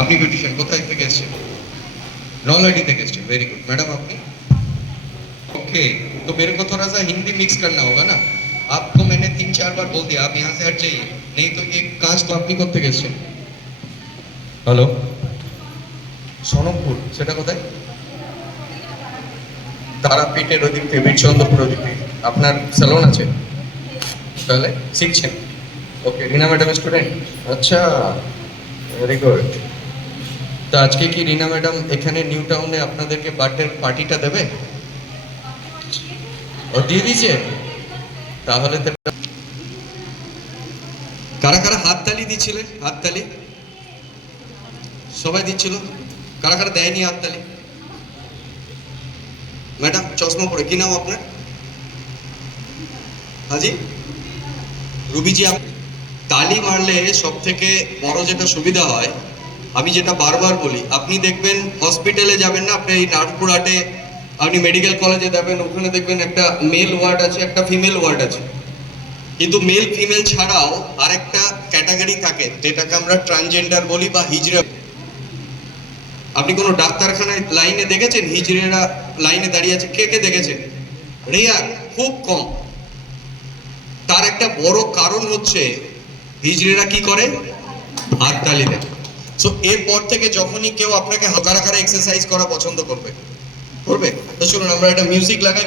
আপনি ब्यूटिशियन কোথায় থেকে এসেছেন? नौलहटी থেকে এসেছেন। Very good. मैडम आपने? ओके, तो मेरे को थोड़ा सा हिंदी मिक्स करना होगा ना। आपको मैंने 3-4 बार बोल दिया आप यहाँ से हट जाइए, नहीं तो ये कांच तो আপনি কোথা থেকে এসেছেন? হ্যালো, সনকপুর সেটা কোথায়? তারাপীঠের ওদিক থেকে, বীরচন্দ্রপুর ওদিক থেকে। আপনার স্যালন আছে? তাহলে শিখছেন? ওকে, রিনা ম্যাডাম স্টুডেন্ট? আচ্ছা, ভেরি গুড। তো আজকে কি রিনা ম্যাডাম এখানে নিউ টাউনে আপনাদেরকে বার্থডে পার্টিটা দেবে? ও দিয়ে দিয়েছে? তাহলে তো কারা কারা হাততালি দিচ্ছিলেন? হাততালি সবাই দিচ্ছিল? কারা কারা দেয়নি হাততালি? ম্যাডাম চশমা পরে, কি নাম আপনার? হাজি রুবিজি। তালি মারলে সব থেকে বড় যেটা সুবিধা হয়, আমি যেটা বারবার বলি, আপনি দেখবেন হসপিটালে যাবেন না, আপনি এই নাটপুরহাটে আপনি মেডিকেল কলেজে যাবেন, ওখানে দেখবেন একটা মেল ওয়ার্ড আছে, একটা ফিমেল ওয়ার্ড আছে, কিন্তু মেল ফিমেল ছাড়াও আরেকটা ক্যাটাগরি থাকে যেটাকে আমরা ট্রান্সজেন্ডার বলি বা হিজড়া। আপনি কোনো ডাক্তারখানায় লাইনে দেখেছেন হিজড়েরা লাইনে দাঁড়িয়ে আছে? কে কে দেখেছেন? রেয়ার, খুব কম। তার একটা বড় কারণ হচ্ছে হিজড়েরা কি করে? হাততালি দেয়। সো এরপর থেকে যখনই কেউ আপনাকে কারা কারা এক্সারসাইজ করা পছন্দ করবে, করবে, তো চলুন আমরা একটা মিউজিক লাগাই।